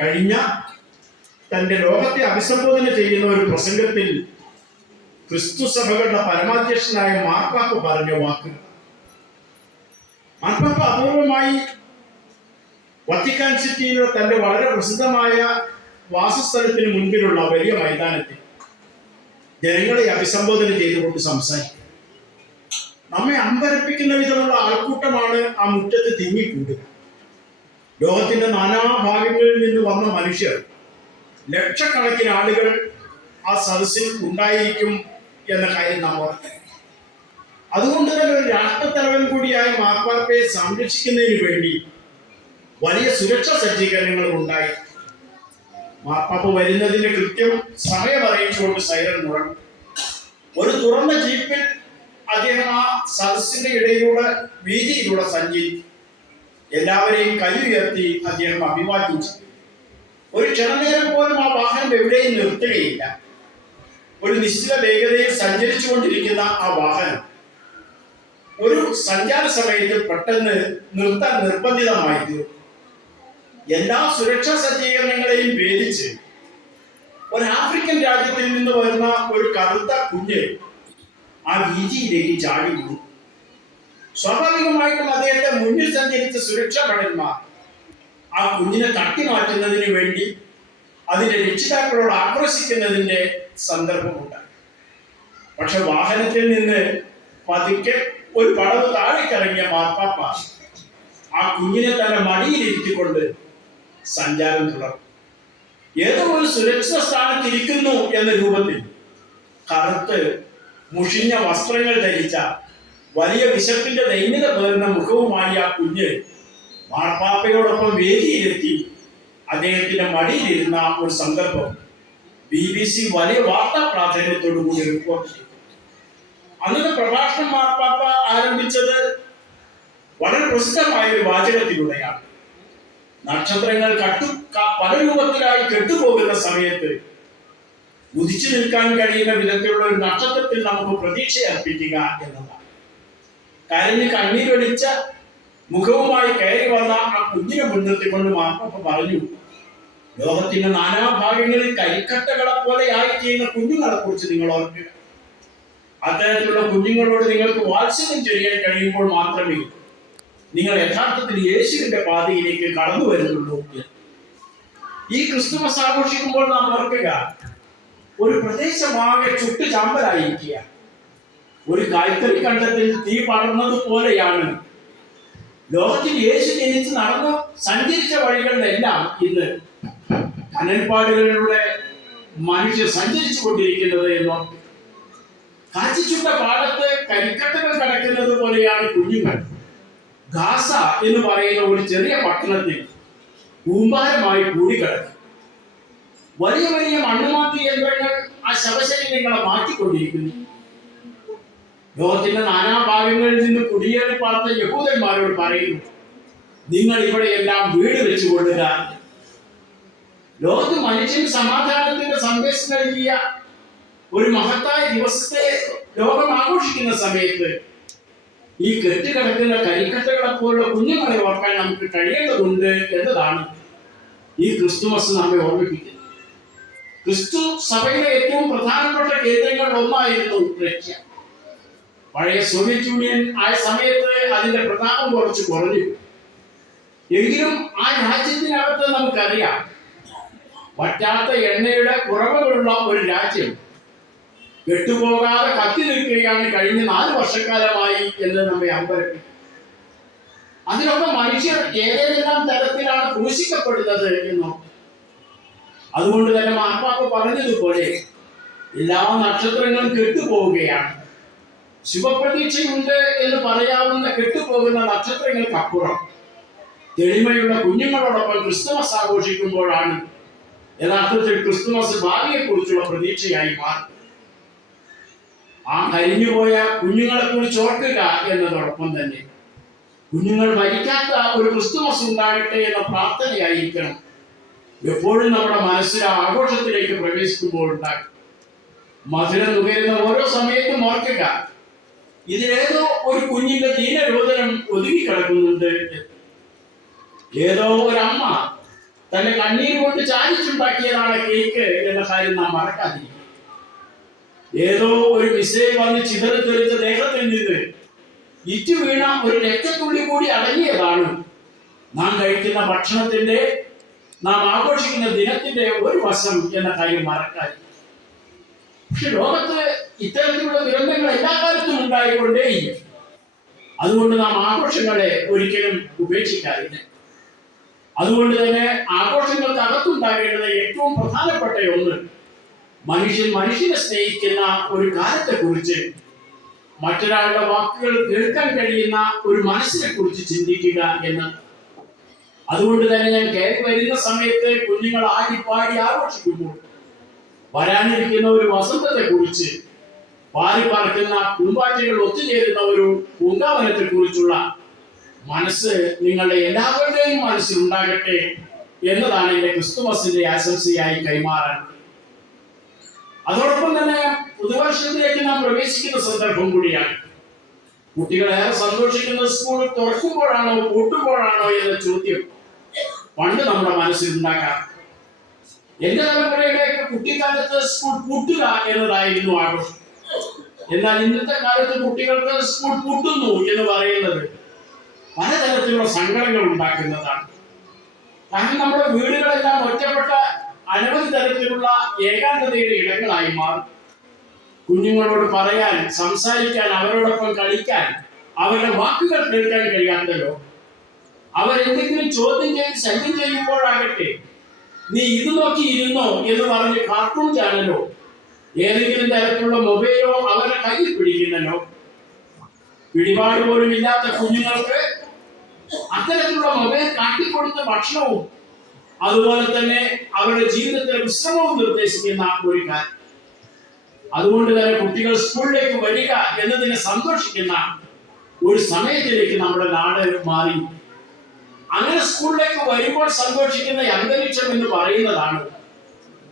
കഴിഞ്ഞ തന്റെ ലോകത്തെ അഭിസംബോധന ചെയ്യുന്ന ഒരു പ്രസംഗത്തിൽ ക്രിസ്തു സഭകളുടെ പരമാധ്യക്ഷനായ മാർപ്പാപ്പ പറഞ്ഞ വാക്ക്. മാർപ്പാപ്പ അപൂർവമായി വത്തിക്കാൻ സിറ്റിയിലെ തന്റെ വളരെ പ്രസിദ്ധമായ വാസസ്ഥലത്തിന് മുൻപിലുള്ള വലിയ മൈതാനത്തിൽ ജനങ്ങളെ അഭിസംബോധന ചെയ്തുകൊണ്ട് സംസാരിക്കും. നമ്മെ അമ്പരപ്പിക്കുന്ന വിധമുള്ള ആൾക്കൂട്ടമാണ് ആ മുറ്റത്ത് തിങ്ങിക്കൂടുക. ലോകത്തിന്റെ നാനാഭാഗങ്ങളിൽ നിന്ന് വന്ന മനുഷ്യർ ലക്ഷക്കണക്കിന് ആളുകൾ ആ സദസ്സിൽ ഉണ്ടായിരിക്കും എന്ന കാര്യം നാം അതുകൊണ്ട് തന്നെ ഒരു രാഷ്ട്രത്തലവൻ കൂടിയായ മാർപ്പാർപ്പയെ സംരക്ഷിക്കുന്നതിന് വേണ്ടി വലിയ സുരക്ഷാ സജ്ജീകരണങ്ങൾ ഉണ്ടായി. മാർപ്പാപ്പ വരുന്നതിന് കൃത്യം സമയം അറിയിച്ചുകൊണ്ട് സൈറൻ മുഴങ്ങും ഒരു തുറന്ന ജീപ്പിൽ അദ്ദേഹം ആ സദസ്സിന്റെ ഇടയിലൂടെ വീതിയിലൂടെ സഞ്ചരിക്കും എല്ലാവരെയും കൈ ഉയർത്തി അദ്ദേഹം അഭിവാദ്യം ചെയ്തു. ഒരു ക്ഷണനേരം പോലും ആ വാഹനം എവിടെയും നിർത്തുകയില്ല. ഒരു നിശ്ചിത വേഗതയിൽ സഞ്ചരിച്ചുകൊണ്ടിരിക്കുന്ന ആ വാഹനം ഒരു സഞ്ചാര സമയത്ത് പെട്ടെന്ന് നിർത്താൻ നിർബന്ധിതമായി തീർന്നു എല്ലാ സുരക്ഷാ സജ്ജീകരണങ്ങളെയും ഭേദിച്ച് ഒരു ആഫ്രിക്കൻ രാജ്യത്തിൽ നിന്ന് വരുന്ന ഒരു കറുത്ത കുഞ്ഞ് ആ വീതിയിലേക്ക് ചാടി വീണു. സ്വാഭാവികമായിട്ടും അദ്ദേഹത്തെ മുന്നിൽ സഞ്ചരിച്ച സുരക്ഷാ ഭടന്മാർ. ആ കുഞ്ഞിനെ തട്ടി മാറ്റുന്നതിന് വേണ്ടി അതിന്റെ രക്ഷിതാക്കളോട് ആക്രോശിക്കുന്നതിന്റെ സന്ദർഭമുണ്ട്. പക്ഷെ വാഹനത്തിൽ നിന്ന് പതുക്കെ ഒരു പടവ് താഴേക്കിറങ്ങിയ മാർപ്പാപ്പ ആ കുഞ്ഞിനെ തന്നെ മടിയിലിരുത്തിക്കൊണ്ട് സഞ്ചാരം തുടർന്നു. ഏതോ ഒരു സുരക്ഷിത സ്ഥാനത്തിരിക്കുന്നു എന്ന രൂപത്തിൽ കറുത്ത് മുഷിഞ്ഞ വസ്ത്രങ്ങൾ ധരിച്ച വലിയ വിശപ്പിന്റെ ദൈന്യത പേരുന്ന മുഖവുമായി ആ കുഞ്ഞ് മാർപ്പാപ്പയോടൊപ്പം വേദിയിലെത്തി അദ്ദേഹത്തിന്റെ മടിയിലിരുന്ന ഒരു സന്ദർഭം ബി ബി സി വലിയ വാർത്താ പ്രാധാന്യത്തോടു കൂടി റിപ്പോർട്ട് ചെയ്തു അന്നത്തെ പ്രഭാഷണം മാർപ്പാപ്പ ആരംഭിച്ചത് വളരെ പ്രസിദ്ധമായ ഒരു വാചകത്തിലൂടെയാണ്. നക്ഷത്രങ്ങൾ കട്ടു പല രൂപത്തിലായി കെട്ടുപോകുന്ന സമയത്ത് ഉദിച്ചു നിൽക്കാൻ കഴിയുന്ന വിധത്തിലുള്ള ഒരു നക്ഷത്രത്തിൽ നമുക്ക് പ്രതീക്ഷ അർപ്പിക്കുക എന്നതാണ്. കരഞ്ഞ് കണ്ണീരൊലിച്ച മുഖവുമായി കയറി വന്ന ആ കുഞ്ഞിനെ മുൻനിർത്തിക്കൊണ്ട് മാർപ്പ പറഞ്ഞു ലോകത്തിന്റെ നാനാഭാഗങ്ങളിൽ കരിക്കട്ടകളെ പോലെ ആയി ചെയ്യുന്ന കുഞ്ഞുങ്ങളെ കുറിച്ച് നിങ്ങൾ ഓർക്കുക അത്തരത്തിലുള്ള കുഞ്ഞുങ്ങളോട് നിങ്ങൾക്ക് വാത്സല്യം ചെയ്യാൻ കഴിയുമ്പോൾ മാത്രമേ നിങ്ങൾ യഥാർത്ഥത്തിൽ യേശുവിന്റെ പാതയിലേക്ക് കടന്നു വരുന്നുള്ളൂ. ഈ ക്രിസ്തുമസ് ആഘോഷിക്കുമ്പോൾ നാം ഓർക്കുക ഒരു പ്രദേശമാകെ ചുട്ടു ചാമ്പലായിരിക്കുക ഒരു ഗായത്രി കണ്ടത്തിൽ തീ പടർന്നത് പോലെയാണ്. ലോകത്തിൽ യേശു ജനിച്ച് നടന്ന സഞ്ചരിച്ച വഴികളിലെല്ലാം ഇന്ന് കനൽപ്പാടുകളിലൂടെ മനുഷ്യർ സഞ്ചരിച്ചു കൊണ്ടിരിക്കുന്നത് എന്നോ കാച്ചിച്ചുട്ട പാടത്ത് കരിക്കട്ടകൾ കിടക്കുന്നത് പോലെയാണ് കുഞ്ഞുങ്ങൾ. ഗാസ എന്ന് പറയുന്ന ഒരു ചെറിയ പട്ടണത്തിൽ കൂമ്പാരമായി കൂടിക്കിടക്കും. വലിയ വലിയ മണ്ണുമാത്തി യന്ത്രങ്ങൾ ആ ശവശരീരങ്ങളെ മാറ്റിക്കൊണ്ടിരിക്കുന്നു. ലോകത്തിന്റെ നാനാഭാഗങ്ങളിൽ നിന്ന് കുടിയേറി പാർത്ത യഹൂദന്മാരോട് പറയുന്നു നിങ്ങൾ ഇവിടെ എല്ലാം വീട് വെച്ചുകൊള്ളുക. ലോകത്ത് മനുഷ്യന് സമാധാനത്തിന്റെ സന്ദേശം നൽകിയ ഒരു മഹത്തായ ദിവസത്തെ ലോകം ആഘോഷിക്കുന്ന സമയത്ത് ഈ കെട്ടിക്കിടക്കുന്ന കരിക്കട്ടകളെ പോലുള്ള കുഞ്ഞുങ്ങളെ ഓർക്കാൻ നമുക്ക് കഴിയേണ്ടതുണ്ട് എന്നതാണ് ഈ ക്രിസ്തുമസ് നമ്മെ ഓർമ്മിപ്പിക്കുന്നത്. ക്രിസ്തു സഭയിലെ ഏറ്റവും പ്രധാനപ്പെട്ട കേന്ദ്രങ്ങളിൽ ഒന്നായിരുന്നു റഷ്യ പഴയ സോവിയറ്റ് യൂണിയൻ ആയ സമയത്ത് അതിന്റെ പ്രതാപം കുറച്ച് കുറഞ്ഞു. എങ്കിലും ആ രാജ്യത്തിനകത്ത് നമുക്കറിയാം പറ്റാത്ത എണ്ണയുടെ കുറവുകളുള്ള ഒരു രാജ്യം കെട്ടുപോകാതെ കത്തി നിൽക്കുകയാണ് കഴിഞ്ഞ നാല് വർഷക്കാലമായി എന്ന് നമ്മെ അമ്പരപ്പിക്കും അതിനൊക്കെ മനുഷ്യർ ഏതെല്ലാം തരത്തിലാണ് ക്രൂശിക്കപ്പെടുന്നത് എന്നോ. അതുകൊണ്ട് തന്നെ മാർപ്പാപ്പ പറഞ്ഞതുപോലെ എല്ലാ നക്ഷത്രങ്ങളും കെട്ടുപോവുകയാണ്. ശുഭപ്രതീക്ഷയുണ്ട് എന്ന് പറയാവുന്ന കെട്ടുപോകുന്ന നക്ഷത്രങ്ങൾക്കപ്പുറം തെളിമയുള്ള കുഞ്ഞുങ്ങളോടൊപ്പം ക്രിസ്തുമസ് ആഘോഷിക്കുമ്പോഴാണ് യഥാർത്ഥത്തിൽ ക്രിസ്തുമസ് ഭാവിയെക്കുറിച്ചുള്ള പ്രതീക്ഷയായി മാറുന്നത്. ആ കരിഞ്ഞുപോയ കുഞ്ഞുങ്ങളെ കുറിച്ച് ഓർക്കുക എന്നതോടൊപ്പം തന്നെ കുഞ്ഞുങ്ങൾ മരിക്കാത്ത ഒരു ക്രിസ്തുമസ് ഉണ്ടാകട്ടെ എന്ന പ്രാർത്ഥനയായിരിക്കണം എപ്പോഴും നമ്മുടെ മനസ്സിൽ ആഘോഷത്തിലേക്ക് പ്രവേശിക്കുമ്പോൾ ഉണ്ടാകും മധുരം നുകരുന്ന ഓരോ സമയത്തും ഓർക്കുക. ഇതിലേതോ ഒരു കുഞ്ഞിന്റെ ദീനരോധനം ഒതുങ്ങി കിടക്കുന്നുണ്ട്. ഏതോ ഒരമ്മ തന്റെ കണ്ണീർ കൊണ്ട് ചാരിച്ചുണ്ടാക്കിയതാണ് കേക്ക് എന്ന കാര്യം നാം മറക്കാതിരിക്കും ഏതോ ഒരു വിഷയം വന്ന് ചിതറി തെളിച്ച ദേഹത്തിൽ നിന്ന് ഇറ്റു വീണ ഒരു രക്തത്തുള്ളി കൂടി അടങ്ങിയതാണ്. നാം കഴിക്കുന്ന ഭക്ഷണത്തിന്റെ നാം ആഘോഷിക്കുന്ന ദിനത്തിന്റെ ഒരു വശം എന്ന കാര്യം മറക്കാതിരിക്കും പക്ഷെ ലോകത്ത് ഇത്തരത്തിലുള്ള ദുരന്തങ്ങൾ എല്ലാ കാലത്തും ഉണ്ടായിക്കൊണ്ടേയില്ല. അതുകൊണ്ട് നാം ആഘോഷങ്ങളെ ഒരിക്കലും ഉപേക്ഷിക്കാറില്ല. അതുകൊണ്ട് തന്നെ ആഘോഷങ്ങൾക്ക് അകത്തുണ്ടാകേണ്ടത് ഏറ്റവും പ്രധാനപ്പെട്ട ഒന്ന് മനുഷ്യൻ മനുഷ്യനെ സ്നേഹിക്കുന്ന ഒരു കാലത്തെ കുറിച്ച് മറ്റൊരാളുടെ വാക്കുകൾ കേൾക്കാൻ കഴിയുന്ന ഒരു മനസ്സിനെ കുറിച്ച് ചിന്തിക്കുക എന്ന്. അതുകൊണ്ട് തന്നെ ഞാൻ കയറി വരുന്ന സമയത്ത് കുഞ്ഞുങ്ങൾ ആടിപ്പാടി ആഘോഷിക്കുമ്പോൾ വരാനിരിക്കുന്ന ഒരു വസന്തത്തെ കുറിച്ച് പാറി പറക്കുന്ന പൂമ്പാറ്റകൾ ഒത്തുചേരുന്ന ഒരു പൂങ്കാവനത്തെ കുറിച്ചുള്ള മനസ്സ് നിങ്ങളുടെ എല്ലാവരുടെയും മനസ്സിൽ ഉണ്ടാകട്ടെ എന്നതാണ് എന്റെ ക്രിസ്തുമസിന്റെ ആശംസയായി കൈമാറാൻ. അതോടൊപ്പം തന്നെ പുതുവർഷത്തിലേക്ക് നാം പ്രവേശിക്കുന്ന സന്ദർഭം കൂടിയാണ്. കുട്ടികൾ ഏറെ സന്തോഷിക്കുന്ന സ്കൂൾ തുറക്കുമ്പോഴാണോ കൂട്ടുമ്പോഴാണോ എന്ന ചോദ്യം പണ്ട് നമ്മുടെ മനസ്സിൽ ഉണ്ടാക്കാം. എന്റെ തലമുറയുടെയൊക്കെ കുട്ടിക്കാലത്ത് സ്കൂൾ പൂട്ടുക എന്നതായിരുന്നു ആഘോഷം. എന്നാൽ ഇന്നത്തെ കാലത്ത് കുട്ടികൾക്ക് സ്കൂൾ പൂട്ടുന്നു എന്ന് പറയുന്നത് പലതരത്തിലുള്ള സങ്കടങ്ങൾ ഉണ്ടാക്കുന്നതാണ്. കാരണം നമ്മുടെ വീടുകളെല്ലാം ഒറ്റപ്പെട്ട അനവധി തരത്തിലുള്ള ഏകാന്തതയുടെ ഇടങ്ങളായി മാറും. കുഞ്ഞുങ്ങളോട് പറയാൻ സംസാരിക്കാൻ അവരോടൊപ്പം കളിക്കാൻ അവരുടെ വാക്കുകൾ കേൾക്കാൻ കഴിയാത്തല്ലോ അവരെന്തെങ്കിലും ചോദ്യം ചെയ്ത് ശല്യം ചെയ്യുമ്പോഴാകട്ടെ നീ ഇത് നോക്കി ഇരുന്നോ എന്ന് പറഞ്ഞ് കാർട്ടൂൺ ചാനലോ ഏതെങ്കിലും തരത്തിലുള്ള മൊബൈലോ അവരെ കയ്യിൽ പിടിക്കുന്നല്ലോ പിടിപാട് പോലും ഇല്ലാത്ത കുഞ്ഞുങ്ങൾക്ക് അത്തരത്തിലുള്ള മൊബൈൽ കാട്ടിക്കൊടുത്ത ഭക്ഷണവും അതുപോലെ തന്നെ അവരുടെ ജീവിതത്തിലെ വിശ്രമവും നിർദ്ദേശിക്കുന്ന ഒരു കാര്യം. അതുകൊണ്ട് തന്നെ കുട്ടികൾ സ്കൂളിലേക്ക് വരിക എന്നതിനെ സന്തോഷിക്കുന്ന ഒരു സമയത്തിലേക്ക് നമ്മുടെ നാട് മാറി. അങ്ങനെ സ്കൂളിലേക്ക് വരുമ്പോൾ സന്തോഷിക്കുന്ന അന്തരീക്ഷം എന്ന് പറയുന്നതാണ്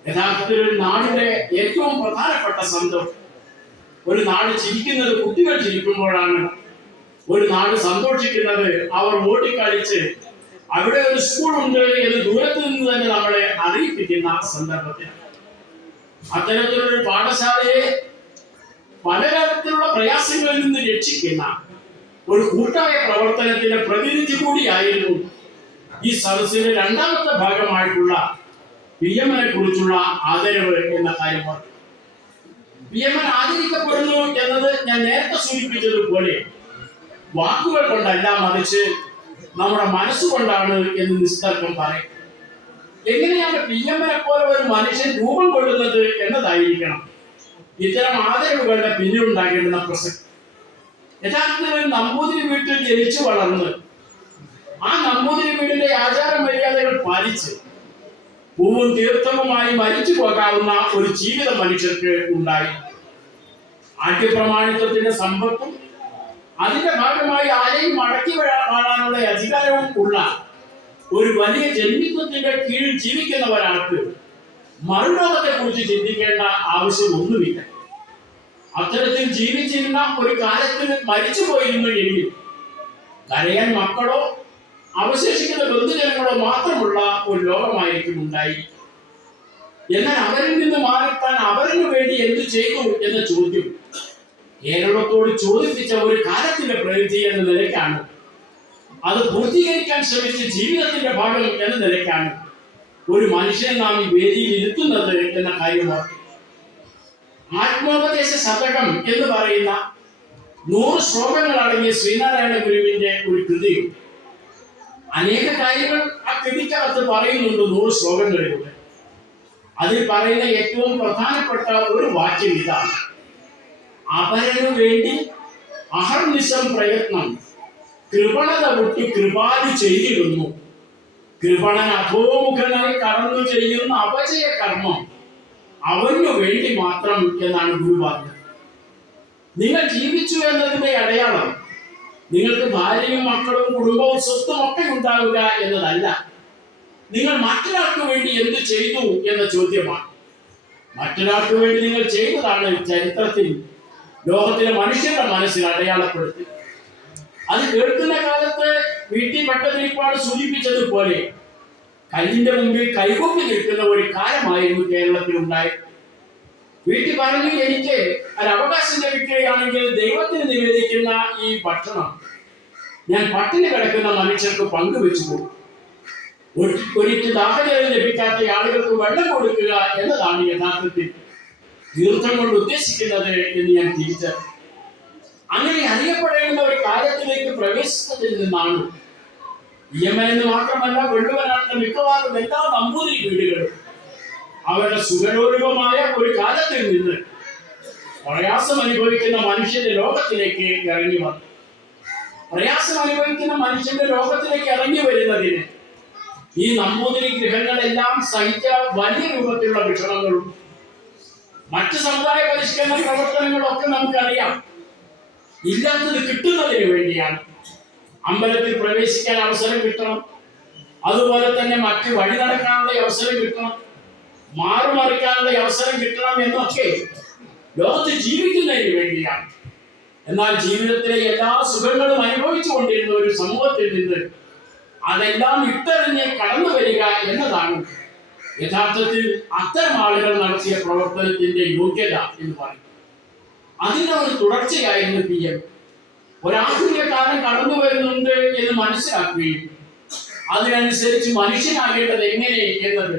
യഥാർത്ഥത്തിൽ ഒരു നാടിന്റെ ഏറ്റവും പ്രധാനപ്പെട്ട സന്തോഷം ഒരു നാട് ചിരിക്കുന്നത് കുട്ടികൾ ചിരിക്കുമ്പോഴാണ്. ഒരു നാട് സന്തോഷിക്കുന്നത് അവർ ഓടിക്കളിച്ച് അവിടെ ഒരു സ്കൂൾ ഉണ്ട് എന്ന് ദൂരത്ത് നിന്ന് തന്നെ നമ്മളെ അറിയിപ്പിക്കുന്ന സന്ദർഭത്തിൽ. അത്തരത്തിലൊരു പാഠശാലയെ പലതരത്തിലുള്ള പ്രയാസങ്ങളിൽ നിന്ന് രക്ഷിക്കുന്ന ഒരു കൂട്ടായ പ്രവർത്തനത്തിന്റെ പ്രതിനിധി കൂടിയായിരുന്നു ഈ സദസ്സിന്റെ രണ്ടാമത്തെ ഭാഗമായിട്ടുള്ള പി എമ്മിനെ കുറിച്ചുള്ള ആദരവ് എന്ന കാര്യം പറഞ്ഞു. പി എം എൻ ആദരിക്കപ്പെടുന്നു എന്നത് ഞാൻ നേരത്തെ സൂചിപ്പിച്ചതുപോലെ വാക്കുകൾ കൊണ്ടല്ല മറിച്ച് നമ്മുടെ മനസ്സുകൊണ്ടാണ് എന്ന് നിസ്തർക്കം പറയും. എങ്ങനെയാണ് പി എമ്മിനെ പോലെ ഒരു മനുഷ്യൻ രൂപം കൊള്ളുന്നത് എന്നതായിരിക്കണം ഇത്തരം ആദരവുകളുടെ പിന്നിലുണ്ടാകേണ്ടുന്ന പ്രസക്തി. യഥാർത്ഥത്തിൽ ഒരു നമ്പൂതിരി വീട്ടിൽ ജനിച്ചു വളർന്ന് ആ നമ്പൂതിരി വീടിന്റെ ആചാര മര്യാദകൾ പാലിച്ച് പൂവും തീർത്ഥവുമായി മരിച്ചു പോകാവുന്ന ഒരു ജീവിതം മനുഷ്യർക്ക് ഉണ്ടായി. ആദ്യപ്രമാണിത്വത്തിന്റെ സമ്പത്തും അതിന്റെ ഭാഗമായി ആരെയും മടക്കി വാഴാനുള്ള അധികാരവും ഉള്ള ഒരു വലിയ ജന്മിത്വത്തിന്റെ കീഴിൽ ജീവിക്കുന്ന ഒരാൾക്ക് മറുലോകത്തെ കുറിച്ച് ചിന്തിക്കേണ്ട ആവശ്യം ഒന്നുമില്ല അത്തരത്തിൽ ജീവിച്ചിരുന്ന ഒരു കാലത്തിൽ മരിച്ചു പോയിരുന്നു എങ്കിൽ കരയാൻ മക്കളോ അവശേഷിക്കുന്ന ബന്ധുജനങ്ങളോ മാത്രമുള്ള ഒരു ലോകമായിരിക്കും ഉണ്ടായി. എന്നാൽ അവരിൽ നിന്ന് മാറിത്താൻ അവരിന് വേണ്ടി എന്തു ചെയ്തു എന്ന ചോദ്യം കേരളത്തോട് ചോദിപ്പിച്ച ഒരു കാലത്തിന്റെ പ്രകൃതി എന്ന നിലയ്ക്കാണ്. അത് പൂർത്തീകരിക്കാൻ ശ്രമിച്ച ജീവിതത്തിന്റെ ഭാഗം എന്ന നിലയ്ക്കാണ് ഒരു മനുഷ്യൻ നാം ഈ വേദിയിൽ ഇരുത്തുന്നത് എന്ന കാര്യമാണ്. ആത്മോപദേശ ശതകം എന്ന് പറയുന്ന നൂറ് ശ്ലോകങ്ങൾ അടങ്ങിയ ശ്രീനാരായണ ഗുരുവിന്റെ ഒരു കൃതിയും അനേക കാര്യങ്ങൾ ആ കൃതിക്കകത്ത് പറയുന്നുണ്ട് നൂറ് ശ്ലോകങ്ങളിലൂടെ അതിൽ പറയുന്ന ഏറ്റവും പ്രധാനപ്പെട്ട ഒരു വാക്യം ഇതാണ്. അപരനു വേണ്ടി അഹർനിശം പ്രയത്നം കൃപണത വിട്ട് കൃപാതി ചെയ്തിരുന്നു കൃപണൻ അധോമുഖനായി കടന്നു ചെയ്യുന്ന അപചയ കർമ്മം അവനു വേണ്ടി മാത്രം എന്നാണ് ഗുരു പറഞ്ഞത് നിങ്ങൾ ജീവിച്ചു എന്നതിന്റെ അടയാളം നിങ്ങൾക്ക് ഭാര്യയും മക്കളും കുടുംബവും സ്വത്തും ഒക്കെ ഉണ്ടാവുക എന്നതല്ല. നിങ്ങൾ മറ്റൊരാൾക്ക് വേണ്ടി എന്ത് ചെയ്തു എന്ന ചോദ്യമാണ്. മറ്റൊരാൾക്ക് വേണ്ടി നിങ്ങൾ ചെയ്തതാണ് ചരിത്രത്തിൽ ലോകത്തിലെ മനുഷ്യരുടെ മനസ്സിൽ അടയാളപ്പെടുത്തി. അത് കേൾക്കുന്ന കാലത്ത് വീട്ടിൽ പെട്ടതിരിപ്പാട് സൂചിപ്പിച്ചതുപോലെ കല്ലിന്റെ മുമ്പിൽ കൈകൊപ്പി നിൽക്കുന്ന ഒരു കാലമായിരുന്നു കേരളത്തിൽ ഉണ്ടായി വീട്ടിൽ പറഞ്ഞു എനിക്ക് ഒരു അവകാശം ലഭിക്കുകയാണെങ്കിൽ ദൈവത്തിന് നിവേദിക്കുന്ന ഈ ഭക്ഷണം ഞാൻ പട്ടിണി കിടക്കുന്ന മനുഷ്യർക്ക് പങ്കുവെച്ചു പോകും ഒരു- ഒരിക്കൽ ദാഹജലം ലഭിക്കാത്ത ആളുകൾക്ക് വെള്ളം കൊടുക്കുക എന്നതാണ് യഥാർത്ഥത്തിൽ തീർത്ഥം കൊണ്ട് ഉദ്ദേശിക്കുന്നത് എന്ന് ഞാൻ തിരിച്ചറിഞ്ഞു. അങ്ങനെ അറിയപ്പെടേണ്ട ഒരു കാര്യത്തിലേക്ക് പ്രവേശിച്ചതിൽ നിന്നാണ്. യമൻ എന്ന് മാത്രമല്ല വെള്ളുവനാട്ടിലെ മിക്കവാറും എല്ലാ നമ്പൂതിരി വീടുകളും. അവരുടെ സുഖരൂപമായ ഒരു കാലത്തിൽ നിന്ന് പ്രയാസം അനുഭവിക്കുന്ന മനുഷ്യന്റെ ലോകത്തിലേക്ക് ഇറങ്ങി വന്നു. പ്രയാസം അനുഭവിക്കുന്ന മനുഷ്യന്റെ ലോകത്തിലേക്ക് ഇറങ്ങി വരുന്നതിന് ഈ നമ്പൂതിരി ഗ്രഹങ്ങളെല്ലാം സഹിച്ച വലിയ രൂപത്തിലുള്ള വിഷണങ്ങളും മറ്റ് സമുദായ പരിഷ്കരണ പ്രവർത്തനങ്ങളും ഒക്കെ നമുക്കറിയാം. ഇല്ലാത്തത് കിട്ടുന്നതിന് വേണ്ടിയാണ്. അമ്പലത്തിൽ പ്രവേശിക്കാൻ അവസരം കിട്ടണം. അതുപോലെ തന്നെ മറ്റ് വഴി നടക്കാനുള്ള അവസരം കിട്ടണം. മാറുമറിക്കാനുള്ള അവസരം കിട്ടണം എന്നൊക്കെ ലോകത്ത് ജീവിക്കുന്നതിന് വേണ്ടിയാണ്. എന്നാൽ ജീവിതത്തിലെ എല്ലാ സുഖങ്ങളും അനുഭവിച്ചു കൊണ്ടിരുന്ന ഒരു സമൂഹത്തിൽ നിന്ന് അതെല്ലാം ഇട്ടറിഞ്ഞ് കടന്നു വരിക എന്നതാണ് യഥാർത്ഥത്തിൽ അത്തരം ആളുകൾ നടത്തിയ പ്രവർത്തനത്തിന്റെ യോഗ്യത എന്ന് പറയും അതിന്റെ ഒരു തുടർച്ചയായിരുന്നു പി എം. ഒരാധുനിക കാലം കടന്നു വരുന്നുണ്ട് എന്ന് മനസ്സിലാക്കുകയും അതിനനുസരിച്ച് മനുഷ്യനാകേണ്ടത് എങ്ങനെ എന്നത്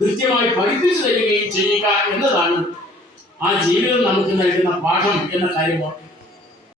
കൃത്യമായി പഠിപ്പിച്ചു തരികയും ചെയ്യുക എന്നതാണ് ആ ജീവിതം നമുക്ക് നൽകുന്ന പാഠം എന്ന കാര്യം ഓർക്കുക